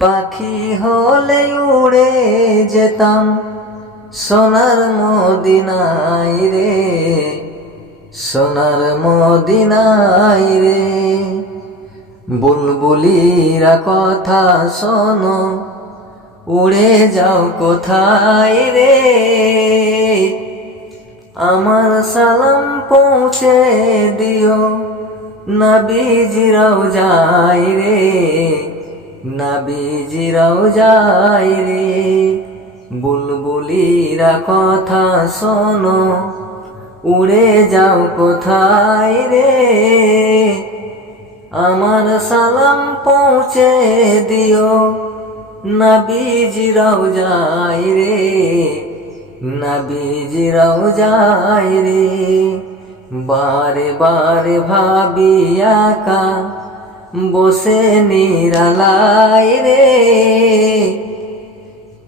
পাখি হলে উড়ে যেতাম সোনার মদিনাই রে, সোনার মদিনাই রে। বুলবুলিরা কথা শোনো, উড়ে যাও কোথায় রে? আমার সালাম পৌঁছে দিও, নবীজিরাও যাই রে। নবীজিরাও যাই রে। বুলবুলিরা কথা শোনো, উড়ে যাও কোথায় রে? আমার সালাম পৌঁছে দিও নবীজিরাও যাই রে। নবীজিরাও যাই রে। বারে বারে ভাবি একা বসে নিরালাই রে।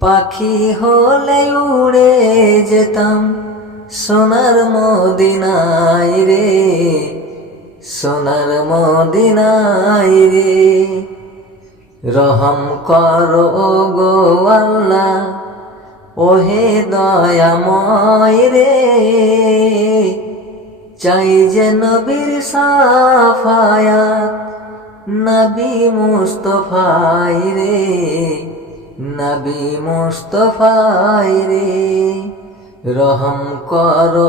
পাখি হলে উড়ে যেতাম সোনার মদিনাই রে, সোনার মদিনাই রে। রহম করো গো আল্লাহ, ওহে দয়াময় রে। চাই যে নবীর সাফায়াত নবী মুস্তফাই রে, নবী মুস্তফাই রে। রহম করো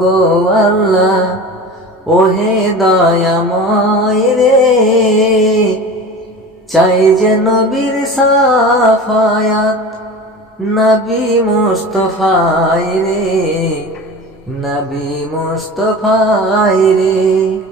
গো আল্লাহ, ওহে দয়াময় রে। চাই যে নবীর সাফায়াত নবী মুস্তফাই রে, নবী মুস্তফাই রে।